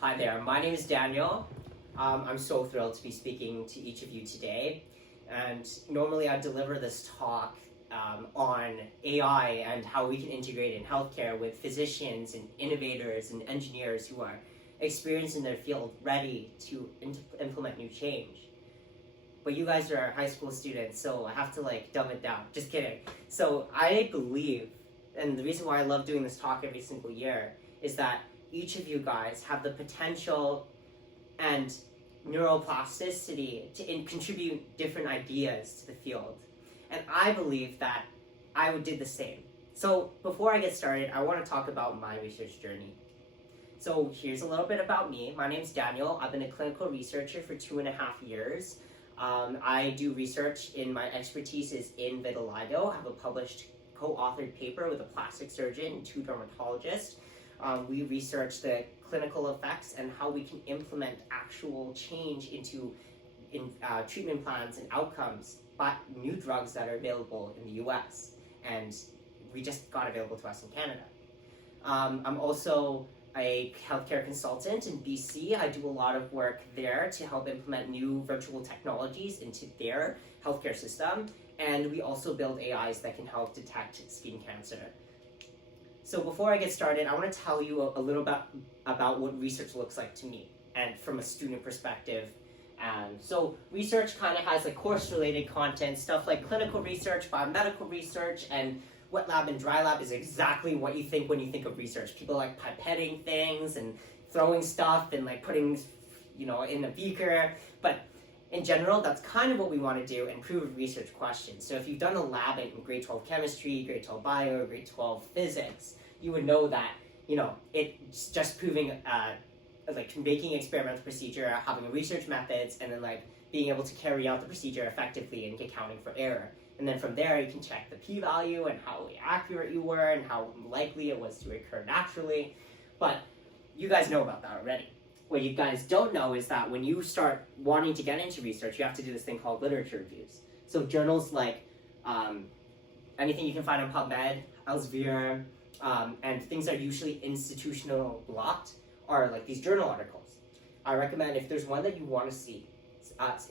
Hi there, my name is Daniel. I'm so thrilled to be speaking to each of you today. And normally I deliver this talk on AI and how we can integrate in healthcare with physicians and innovators and engineers who are experienced in their field, ready to implement new change. But you guys are high school students, so I have to dumb it down. Just kidding. So I believe, and the reason why I love doing this talk every single year is that each of you guys have the potential and neuroplasticity to contribute different ideas to the field. And I believe that I did the same. So before I get started, I want to talk about my research journey. So here's a little bit about me. My name's Daniel. I've been a clinical researcher for 2.5 years. I do research my expertise is in vitiligo. I have a published co-authored paper with a plastic surgeon and 2 dermatologists. We research the clinical effects and how we can implement actual change in treatment plans and outcomes, but new drugs that are available in the US, and we just got available to us in Canada. I'm also a healthcare consultant in BC. I do a lot of work there to help implement new virtual technologies into their healthcare system, and we also build AIs that can help detect skin cancer. So before I get started, I want to tell you a little about what research looks like to me, and from a student perspective. So research kind of has course-related content, stuff like clinical research, biomedical research, and wet lab and dry lab is exactly what you think when you think of research. People like pipetting things and throwing stuff and putting, in a beaker. But in general, that's kind of what we want to do and prove a research question. So if you've done a lab in grade 12 chemistry, grade 12 bio, grade 12 physics, you would know that, it's just proving, making experimental procedure, having research methods, and then being able to carry out the procedure effectively and accounting for error. And then from there, you can check the p-value and how accurate you were and how likely it was to occur naturally. But you guys know about that already. What you guys don't know is that when you start wanting to get into research, you have to do this thing called literature reviews. So journals anything you can find on PubMed, Elsevier, and things that are usually institutional blocked are these journal articles. I recommend if there's one that you want to see,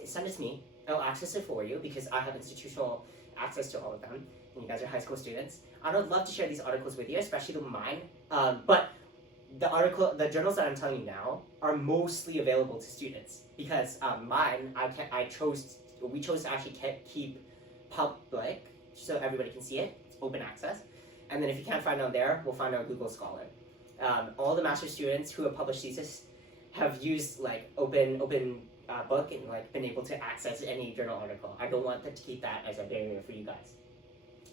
send it to me. I'll access it for you because I have institutional access to all of them, and you guys are high school students. I would love to share these articles with you, especially mine. But the journals that I'm telling you now are mostly available to students because mine, we chose to actually keep public so everybody can see it. It's open access. And then if you can't find it on there, we'll find it on Google Scholar. All the master's students who have published thesis have used open book and been able to access any journal article. I don't want to keep that as a barrier for you guys.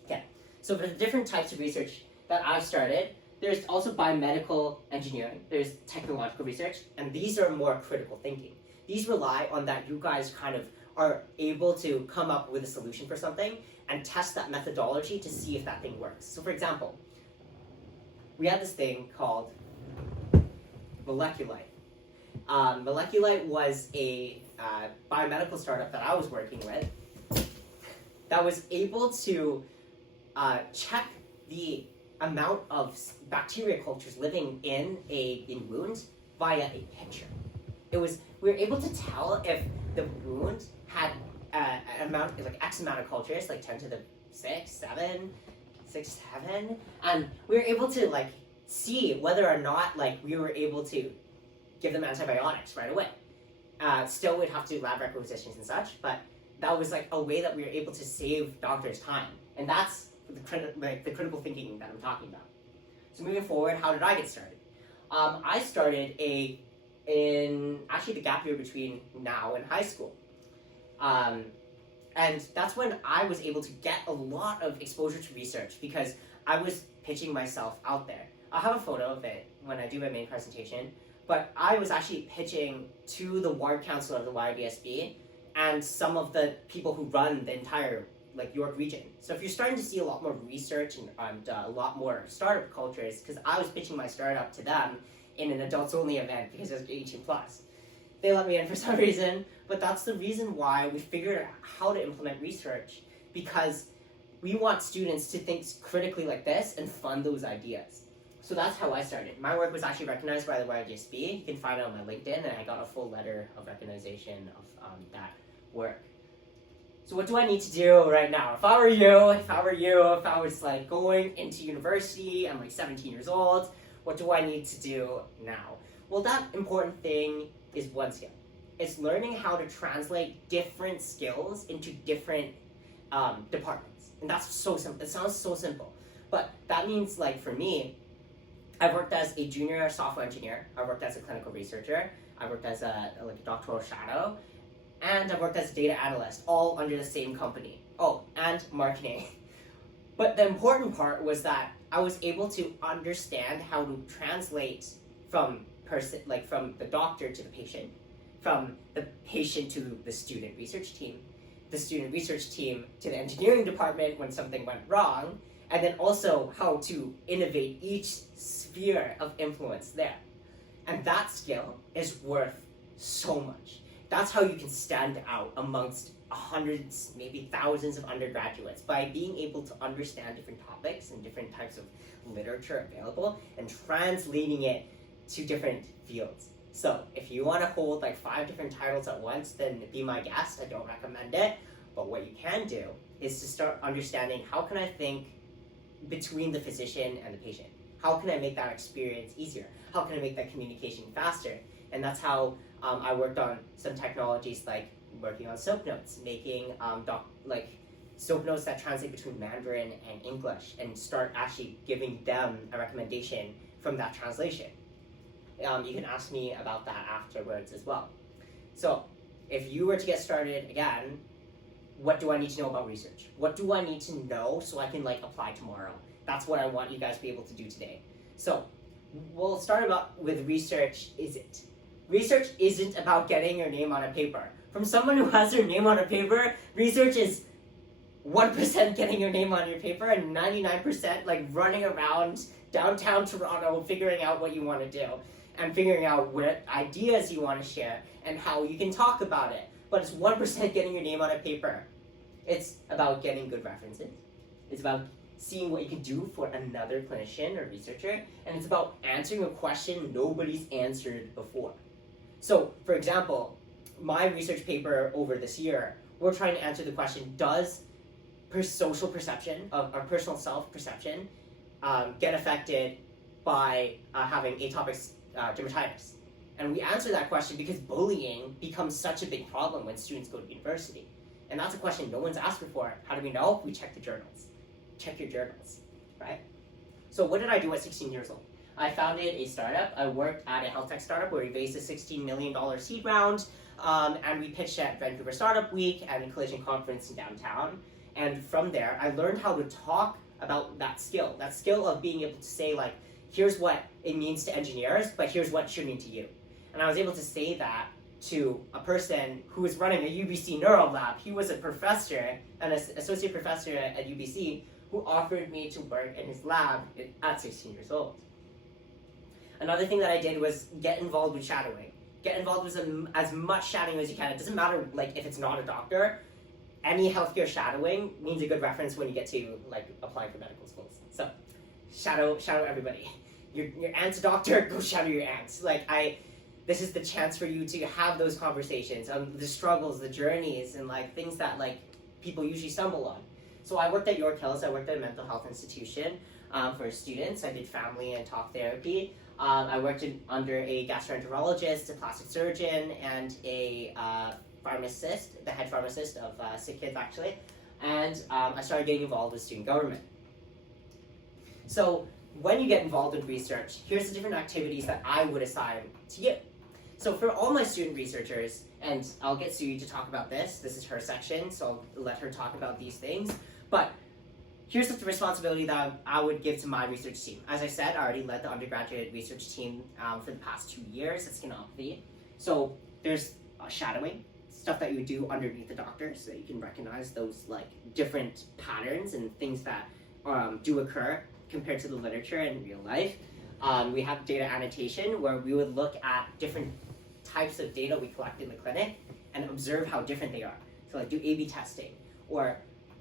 Okay, so for the different types of research that I've started, there's also biomedical engineering, there's technological research, and these are more critical thinking. These rely on that you guys kind of are able to come up with a solution for something and test that methodology to see if that thing works. So for example, we had this thing called Moleculite. Moleculite was a biomedical startup that I was working with that was able to check the amount of bacteria cultures living in wounds via a picture. We were able to tell if the wound had X amount of cultures, 10 to the 6, 7, and we were able to see whether or not we were able to give them antibiotics right away. Still, we'd have to do lab requisitions and such, but that was a way that we were able to save doctors time, and that's the critical thinking that I'm talking about. So moving forward, how did I get started? I started in the gap year between now and high school, and that's when I was able to get a lot of exposure to research because I was pitching myself out there. I'll have a photo of it when I do my main presentation. But I was actually pitching to the ward council of the YRDSB and some of the people who run the entire York region. So if you're starting to see a lot more research and a lot more startup cultures, because I was pitching my startup to them in an adults only event because it was 18+. They let me in for some reason, but that's the reason why we figured out how to implement research, because we want students to think critically like this and fund those ideas. So that's how I started. My work was actually recognized by the YGSB. You can find it on my LinkedIn, and I got a full letter of recognition of that work. So what do I need to do right now? If I were you, if I was like going into university, I'm like 17 years old, what do I need to do now? Well, that important thing is one skill. It's learning how to translate different skills into different departments. And that's so simple. It sounds so simple. But that means, like, for me, I worked as a junior software engineer. I worked as a clinical researcher. I worked as a doctoral shadow. And I worked as a data analyst, all under the same company. Oh, and marketing. But the important part was that I was able to understand how to translate from the doctor to the patient, from the patient to the student research team, the student research team to the engineering department when something went wrong, and then also how to innovate each sphere of influence there. And that skill is worth so much. That's how you can stand out amongst hundreds, maybe thousands of undergraduates, by being able to understand different topics and different types of literature available and translating it to different fields. So if you want to hold like 5 different titles at once, then be my guest. I don't recommend it. But what you can do is to start understanding, how can I think between the physician and the patient? How can I make that experience easier? How can I make that communication faster? And that's how I worked on some technologies, like working on soap notes, making soap notes that translate between Mandarin and English, and start actually giving them a recommendation from that translation. You can ask me about that afterwards as well. So if you were to get started again, what do I need to know about research? What do I need to know so I can apply tomorrow? That's what I want you guys to be able to do today. So we'll start with research Research isn't about getting your name on a paper. From someone who has their name on a paper, research is 1% getting your name on your paper and 99% running around downtown Toronto figuring out what you want to do and figuring out what ideas you want to share and how you can talk about it. But it's 1% getting your name on a paper. It's about getting good references. It's about seeing what you can do for another clinician or researcher, and it's about answering a question nobody's answered before. So, for example, my research paper over this year, we're trying to answer the question, does social perception, our personal self-perception, get affected by having atopic dermatitis? And we answer that question because bullying becomes such a big problem when students go to university. And that's a question no one's asked before. How do we know? We check the journals. Check your journals, right? So what did I do at 16 years old? I founded a startup. I worked at a health tech startup where we raised a $16 million seed round, and we pitched at Vancouver Startup Week and a collision conference in downtown. And from there, I learned how to talk about that skill of being able to say, here's what it means to engineers, but here's what it should mean to you. And I was able to say that to a person who was running a UBC Neural Lab. He was a professor, an associate professor at UBC, who offered me to work in his lab at 16 years old. Another thing that I did was get involved with shadowing. Get involved with as much shadowing as you can. It doesn't matter if it's not a doctor. Any healthcare shadowing means a good reference when you get to apply for medical schools. So shadow everybody. Your aunt's a doctor, go shadow your aunt. This is the chance for you to have those conversations on the struggles, the journeys, and things that people usually stumble on. So I worked at York Hills. I worked at a mental health institution for students. I did family and talk therapy. I worked under a gastroenterologist, a plastic surgeon, and a pharmacist, the head pharmacist of Sick Kids, actually. And I started getting involved with student government. So when you get involved in research, here's the different activities that I would assign to you. So for all my student researchers, and I'll get Sui to talk about this is her section, so I'll let her talk about these things. But here's the responsibility that I would give to my research team. As I said, I already led the undergraduate research team for the past 2 years at Skinopathy. So there's shadowing, stuff that you do underneath the doctor so that you can recognize those different patterns and things that do occur compared to the literature in real life. We have data annotation, where we would look at different types of data we collect in the clinic and observe how different they are. So do A/B testing, or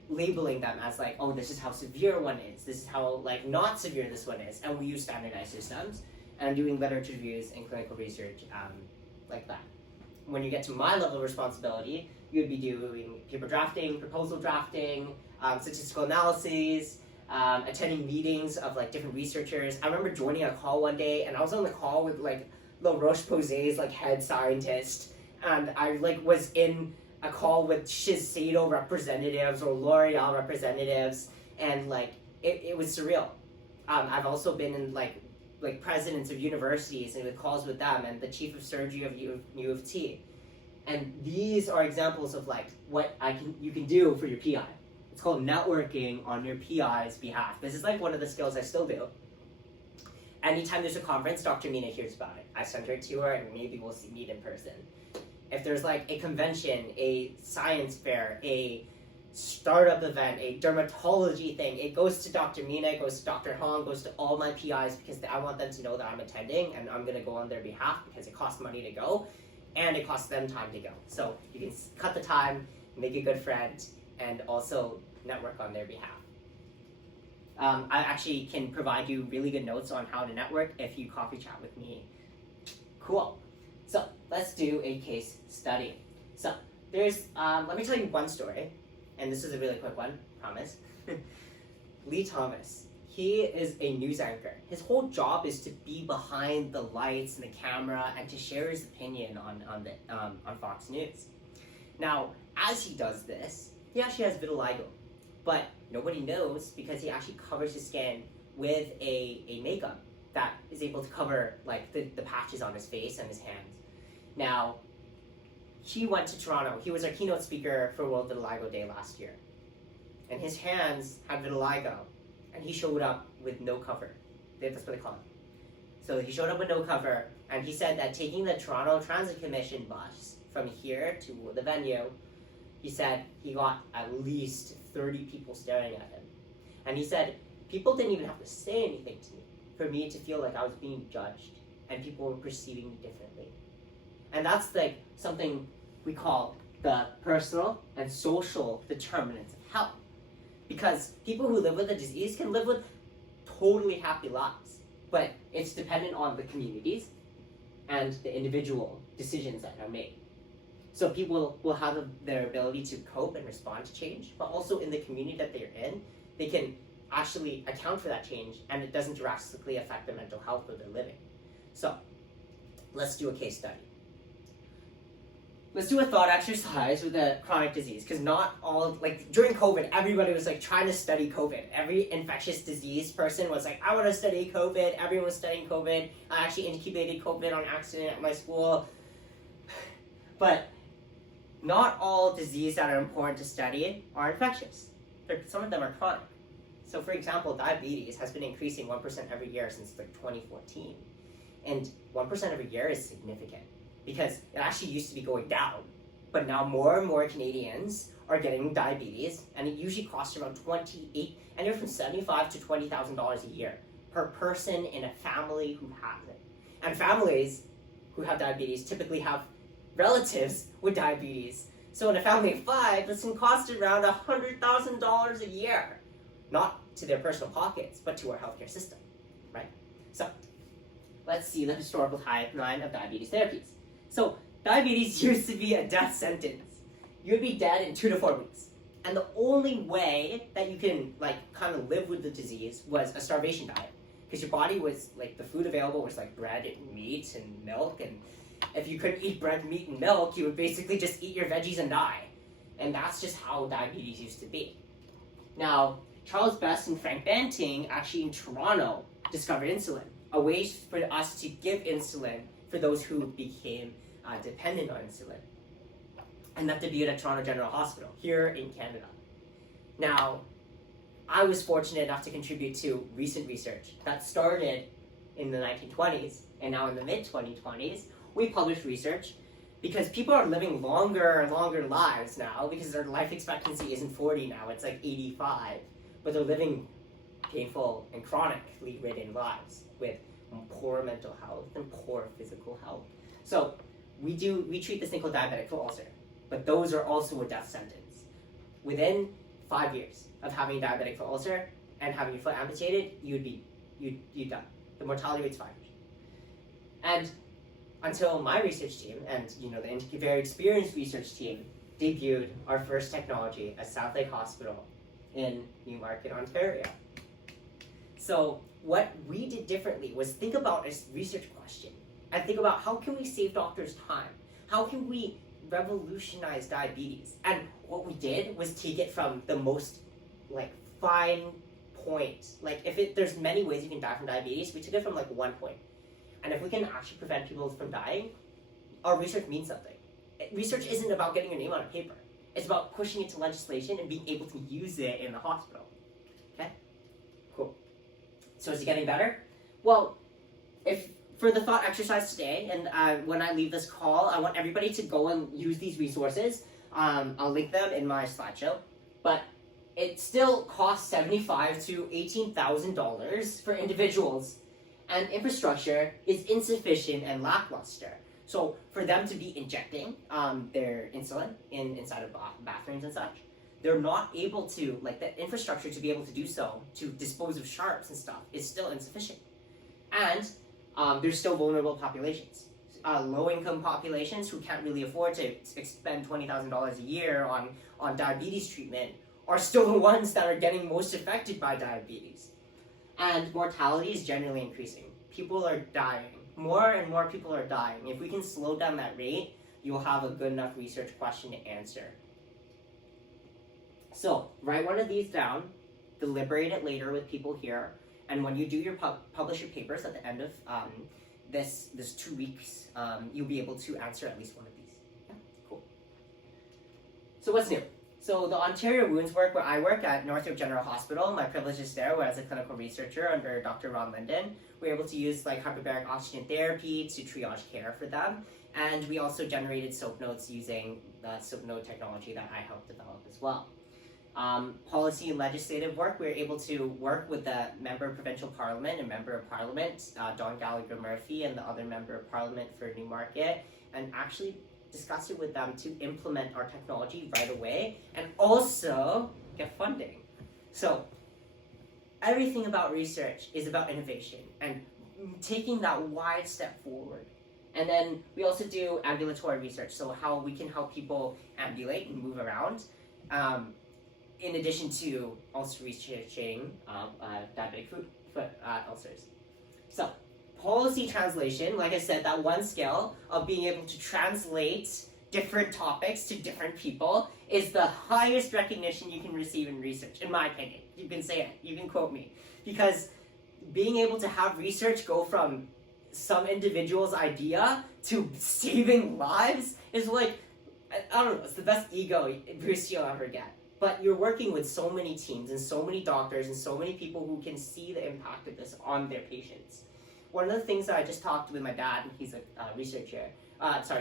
labeling them as like, oh, this is how severe one is, this is how like not severe this one is, and we use standardized systems and doing literature reviews and clinical research like that. When you get to my level of responsibility, you would be doing paper drafting, proposal drafting, statistical analyses, attending meetings of like different researchers. I remember joining a call one day, and I was on the call with like La Roche-Posay's like head scientist, and I like was in a call with Shiseido representatives or L'Oreal representatives, and like it was surreal. I've also been in like presidents of universities and with calls with them, and the chief of surgery of U of T, and these are examples of like what you can do for your PI. It's called networking on your PI's behalf. This is like one of the skills I still do. Anytime there's a conference, Dr. Mina hears about it. I send her to her, and maybe we'll meet in person. If there's like a convention, a science fair, a startup event, a dermatology thing, it goes to Dr. Mina, it goes to Dr. Hong, goes to all my PIs, because I want them to know that I'm attending and I'm going to go on their behalf, because it costs money to go and it costs them time to go. So you can cut the time, make a good friend, and also network on their behalf. I actually can provide you really good notes on how to network if you coffee chat with me. Cool. So let's do a case study. So there's, let me tell you one story, and this is a really quick one, promise. Lee Thomas, he is a news anchor. His whole job is to be behind the lights and the camera and to share his opinion on Fox News. Now, as he does this, he actually has vitiligo, but nobody knows because he actually covers his skin with a makeup that is able to cover like the patches on his face and his hands. Now, he went to Toronto. He was our keynote speaker for World Vitiligo Day last year. And his hands had vitiligo, and he showed up with no cover. That's what they call it. So he showed up with no cover, and he said that taking the Toronto Transit Commission bus from here to the venue, he said he got at least 30 people staring at him. And he said, people didn't even have to say anything to me for me to feel like I was being judged, and people were perceiving me differently. And that's like something we call the personal and social determinants of health. Because people who live with a disease can live with totally happy lives, but it's dependent on the communities and the individual decisions that are made. So people will have their ability to cope and respond to change, but also in the community that they're in, they can actually account for that change, and it doesn't drastically affect their mental health or their living. So let's do a case study. Let's do a thought exercise with a chronic disease, because not all, like during COVID, everybody was like trying to study COVID. Every infectious disease person was like, I want to study COVID. Everyone was studying COVID. I actually incubated COVID on accident at my school. But not all diseases that are important to study are infectious. Some of them are chronic. So for example, diabetes has been increasing 1% every year since like 2014. And 1% every year is significant, because it actually used to be going down, but now more and more Canadians are getting diabetes, and it usually costs around anywhere from $75,000 to $20,000 a year per person in a family who has it. And families who have diabetes typically have relatives with diabetes. So in a family of 5, this can cost around $100,000 a year, not to their personal pockets, but to our healthcare system, right? So let's see the historical timeline of diabetes therapies. So diabetes used to be a death sentence. You would be dead in 2 to 4 weeks. And the only way that you can like kind of live with the disease was a starvation diet. Because your body was like, the food available was like bread and meat and milk. And if you couldn't eat bread, meat, and milk, you would basically just eat your veggies and die. And that's just how diabetes used to be. Now, Charles Best and Frank Banting actually in Toronto discovered insulin, a way for us to give insulin for those who became dependent on insulin. And that debuted at Toronto General Hospital here in Canada. Now, I was fortunate enough to contribute to recent research that started in the 1920s, and now in the mid-2020s, we published research because people are living longer and longer lives now, because their life expectancy isn't 40 now, it's like 85, but they're living painful and chronically ridden lives with poor mental health and poor physical health. So we treat this thing called diabetic foot ulcer, but those are also a death sentence. Within 5 years of having a diabetic foot ulcer and having your foot amputated, you'd done. The mortality rate's 5 years. And until my research team and the very experienced research team debuted our first technology at South Lake Hospital in Newmarket, Ontario. So what we did differently was think about a research question and think about how can we save doctors time? How can we revolutionize diabetes? And what we did was take it from the most fine point. There's many ways you can die from diabetes, we took it from 1 point. And if we can actually prevent people from dying, our research means something. Research isn't about getting your name on a paper. It's about pushing it to legislation and being able to use it in the hospital. Okay? Cool. So is it getting better? Well, for the thought exercise today, and when I leave this call, I want everybody to go and use these resources. I'll link them in my slideshow. But it still costs $75,000 to $18,000 for individuals. And infrastructure is insufficient and lackluster. So for them to be injecting their insulin inside of bathrooms and such, they're not able to, the infrastructure to be able to do so, to dispose of sharps and stuff, is still insufficient. And there's still vulnerable populations. Low-income populations who can't really afford to spend $20,000 a year on diabetes treatment are still the ones that are getting most affected by diabetes. And mortality is generally increasing. People are dying. More and more people are dying. If we can slow down that rate, you'll have a good enough research question to answer. So, write one of these down, deliberate it later with people here, and when you do your publish your papers at the end of this 2 weeks, you'll be able to answer at least one of these. Yeah, cool. So what's new? So the Ontario Wounds work, where I work at Northrop General Hospital, my privilege is there, where as a clinical researcher under Dr. Ron Linden, we're able to use hyperbaric oxygen therapy to triage care for them. And we also generated SOAP notes using the SOAP note technology that I helped develop as well. Policy and legislative work, we were able to work with the Member of Provincial Parliament and Member of Parliament, Don Gallagher Murphy, and the other Member of Parliament for Newmarket, and actually discuss it with them to implement our technology right away and also get funding. So everything about research is about innovation and taking that wide step forward. And then we also do ambulatory research, so how we can help people ambulate and move around, in addition to also researching diabetic foot ulcers. So policy translation, like I said, that one skill of being able to translate different topics to different people is the highest recognition you can receive in research, in my opinion. You can say it, you can quote me. Because being able to have research go from some individual's idea to saving lives is I don't know, it's the best ego boost you'll ever get. But you're working with so many teams and so many doctors and so many people who can see the impact of this on their patients. One of the things that I just talked with my dad, and he's a researcher,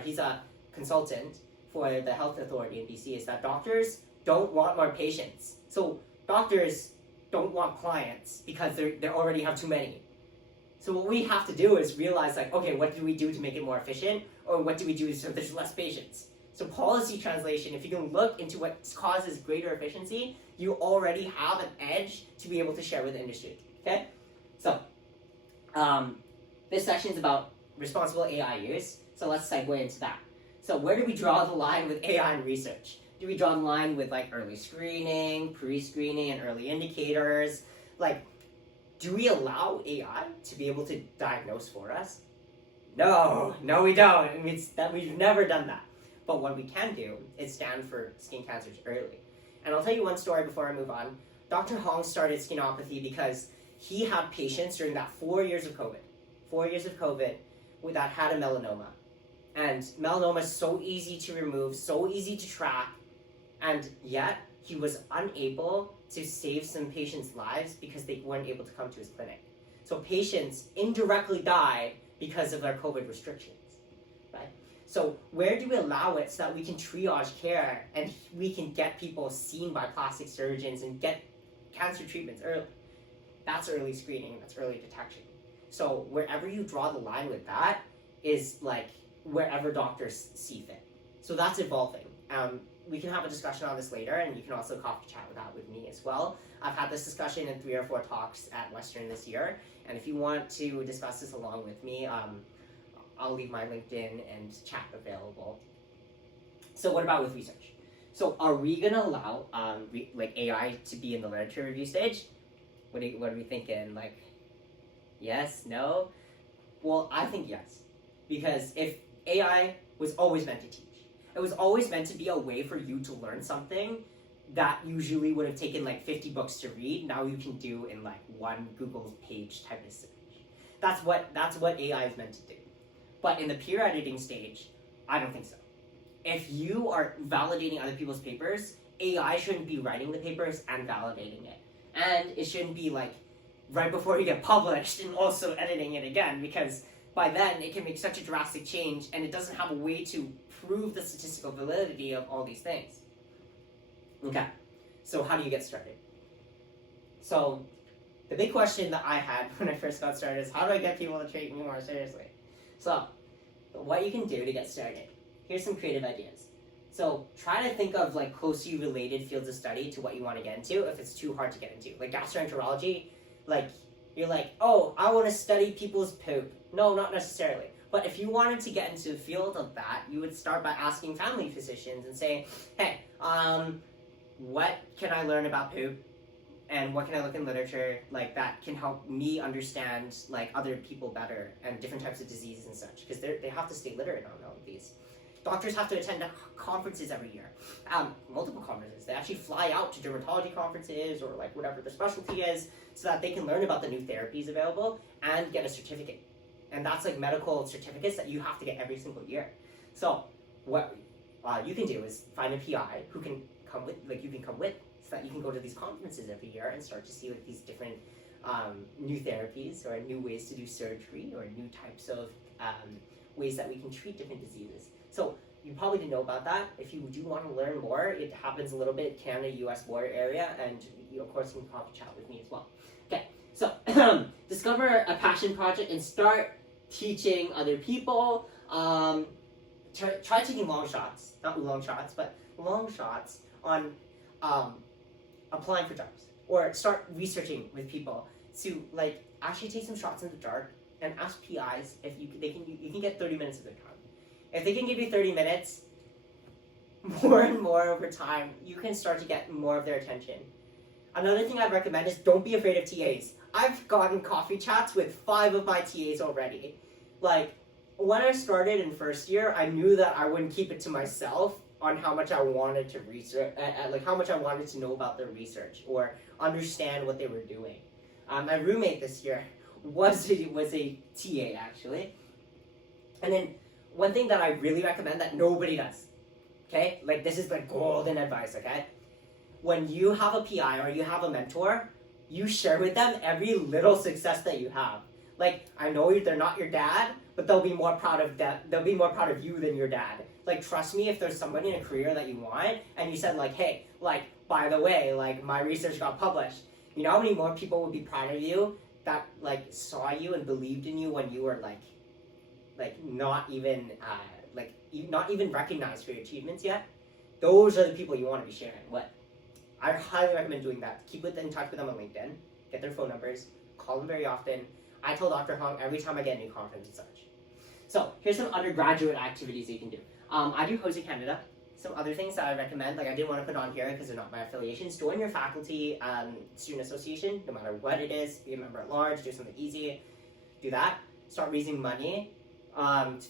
he's a consultant for the health authority in BC, is that doctors don't want more patients. So doctors don't want clients because they already have too many. So what we have to do is realize okay, what do we do to make it more efficient? Or what do we do so there's less patients? So policy translation, if you can look into what causes greater efficiency, you already have an edge to be able to share with the industry, okay? So, this section is about responsible AI use, so let's segue into that. So where do we draw the line with AI and research? Do we draw the line with early screening, pre-screening, and early indicators? Do we allow AI to be able to diagnose for us? No, we don't. It means that we've never done that. But what we can do is stand for skin cancers early. And I'll tell you one story before I move on. Dr. Hong started skinopathy because he had patients during that 4 years of COVID that had a melanoma. And melanoma is so easy to remove, so easy to track, and yet he was unable to save some patients' lives because they weren't able to come to his clinic. So patients indirectly died because of their COVID restrictions, right? So where do we allow it so that we can triage care and we can get people seen by plastic surgeons and get cancer treatments early? That's early screening, that's early detection. So wherever you draw the line with that is wherever doctors see fit. So that's evolving. we can have a discussion on this later, and you can also coffee chat with that with me as well. I've had this discussion in 3 or 4 talks at Western this year, and if you want to discuss this along with me, I'll leave my LinkedIn and chat available. So what about with research? So are we going to allow like AI to be in the literature review stage? What are we thinking? Like, yes, no? Well, I think yes, because if AI was always meant to teach, it was always meant to be a way for you to learn something that usually would have taken like 50 books to read. Now you can do in like one Google page type of search. That's what AI is meant to do. But in the peer editing stage, I don't think so. If you are validating other people's papers, AI shouldn't be writing the papers and validating it. And it shouldn't be like right before you get published and also editing it again, because by then it can make such a drastic change and it doesn't have a way to prove the statistical validity of all these things. Okay, so how do you get started? So the big question that I had when I first got started is, how do I get people to treat me more seriously? So what you can do to get started, here's some creative ideas. So try to think of like closely related fields of study to what you want to get into if it's too hard to get into. Like gastroenterology, like you're like, oh, I want to study people's poop. No, not necessarily. But if you wanted to get into the field of that, you would start by asking family physicians and saying, hey, what can I learn about poop? And what can I look in literature like that can help me understand like other people better and different types of diseases and such, because they have to stay literate on all of these. Doctors have to attend conferences every year, multiple conferences. They actually fly out to dermatology conferences or like whatever their specialty is, so that they can learn about the new therapies available and get a certificate. And that's like medical certificates that you have to get every single year. So what you can do is find a PI who can come with, like you can come with, so that you can go to these conferences every year and start to see like these different new therapies or new ways to do surgery or new types of ways that we can treat different diseases. So you probably didn't know about that. If you do want to learn more, it happens a little bit Canada-US border area, and you of course can coffee chat with me as well. Okay, so discover a passion project and start teaching other people. Try taking long shots, not long shots, but long shots on applying for jobs, or start researching with people to like actually take some shots in the dark and ask PIs if you can get 30 minutes of their time. If they can give you 30 minutes, more and more over time, you can start to get more of their attention. Another thing I'd recommend is don't be afraid of TAs. I've gotten coffee chats with 5 of my TAs already. Like, when I started in first year, I knew that I wouldn't keep it to myself on how much I wanted to research, like how much I wanted to know about their research or understand what they were doing. My roommate this year was a TA actually. And then one thing that I really recommend that nobody does, okay? Like this is the golden advice, okay? When you have a PI or you have a mentor, you share with them every little success that you have. Like, I know they're not your dad, but they'll be more proud of that. They'll be more proud of you than your dad. Like, trust me, if there's somebody in a career that you want, and you said like, hey, like, by the way, like my research got published. You know how many more people would be proud of you that like saw you and believed in you when you were like not even not even recognized for your achievements yet? Those are the people you want to be sharing. What? I highly recommend doing that. Keep in touch with them on LinkedIn. Get their phone numbers. Call them very often. I tell Dr. Hong every time I get a new conference and such. So here's some undergraduate activities you can do. I do Hosey Canada. Some other things that I recommend, like I didn't want to put on here because they're not my affiliations. Join your faculty student association, no matter what it is. Be a member at large. Do something easy. Do that. Start raising money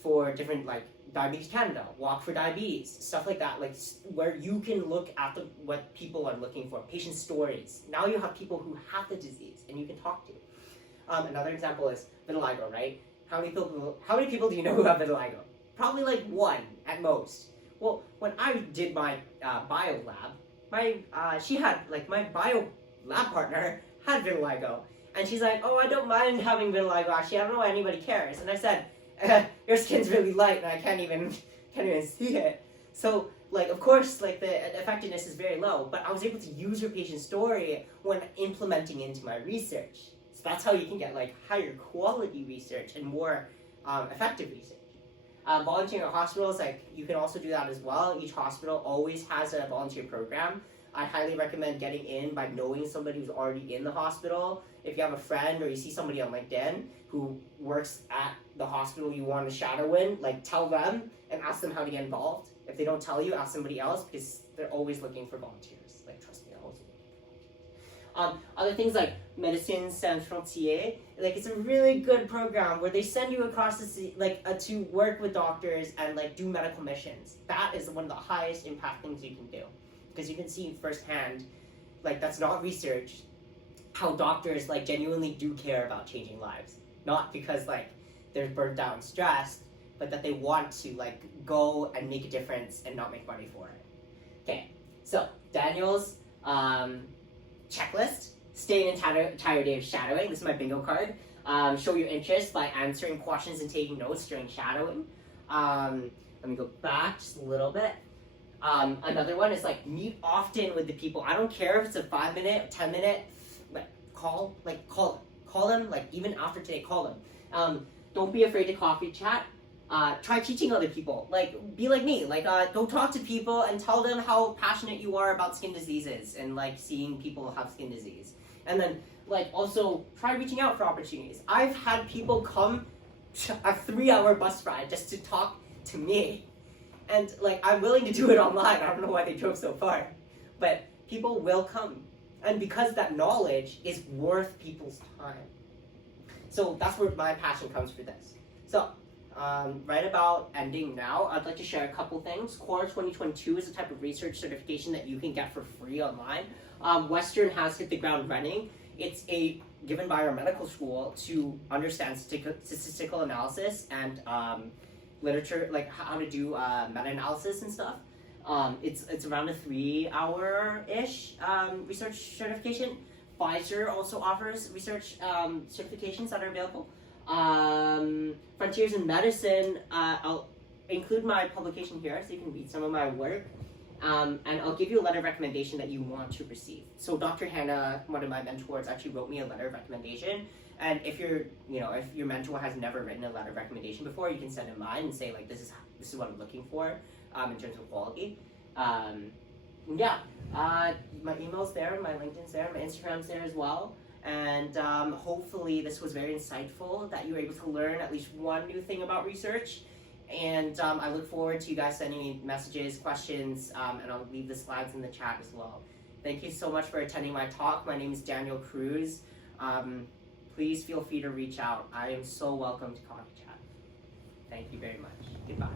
for different like Diabetes Canada, Walk for Diabetes, stuff like that, like where you can look at what people are looking for, patient stories. Now you have people who have the disease and you can talk to. Another example is vitiligo, right? How many people do you know who have vitiligo? Probably like 1 at most. Well, when I did my bio lab, she had like my bio lab partner had vitiligo, and she's like, "Oh, I don't mind having vitiligo. Actually, I don't know why anybody cares." And I said, "Your skin's really light, and I can't even see it." So, like, of course, like the effectiveness is very low, but I was able to use her patient story when implementing into my research. So that's how you can get like higher quality research and more effective research. Volunteering at hospitals, like you can also do that as well. Each hospital always has a volunteer program. I highly recommend getting in by knowing somebody who's already in the hospital. If you have a friend or you see somebody on LinkedIn who works at the hospital you want to shadow in, like tell them and ask them how to get involved. If they don't tell you, ask somebody else because they're always looking for volunteers. Like trust me, they're always looking for volunteers. Other things like Médecins Sans Frontières, like it's a really good program where they send you across the sea, like to work with doctors and like do medical missions. That is one of the highest impact things you can do. Because you can see firsthand, like that's not research, how doctors like genuinely do care about changing lives. Not because like they're burnt out and stressed, but that they want to like go and make a difference and not make money for it. Okay, so Daniel's checklist, stay an entire day of shadowing. This is my bingo card. Show your interest by answering questions and taking notes during shadowing. Let me go back just a little bit. Another one is like meet often with the people. I don't care if it's a 5-minute, 10-minute, like call them. Like even after today, call them. Don't be afraid to coffee chat. Try teaching other people. Like be like me. Like go talk to people and tell them how passionate you are about skin diseases and like seeing people have skin disease. And then like also try reaching out for opportunities. I've had people come a 3-hour bus ride just to talk to me. And like I'm willing to do it online. I don't know why they drove so far, but people will come, and because that knowledge is worth people's time. So that's where my passion comes for this. So right about ending now, I'd like to share a couple things. Core 2022 is a type of research certification that you can get for free online. Western has hit the ground running. It's given by our medical school to understand statistical analysis and literature, like how to do meta-analysis and stuff. It's around a 3-hour-ish research certification. Pfizer also offers research certifications that are available. Frontiers in Medicine, I'll include my publication here so you can read some of my work. And I'll give you a letter of recommendation that you want to receive. So Dr. Hannah, one of my mentors, actually wrote me a letter of recommendation. And if if your mentor has never written a letter of recommendation before, you can send it mine and say like, this is what I'm looking for in terms of quality. My email's there, my LinkedIn's there, my Instagram's there as well. And hopefully this was very insightful, that you were able to learn at least one new thing about research. And I look forward to you guys sending me messages, questions, and I'll leave the slides in the chat as well. Thank you so much for attending my talk. My name is Daniel Cruz. Please feel free to reach out. I am so welcome to coffee chat. Thank you very much. Goodbye.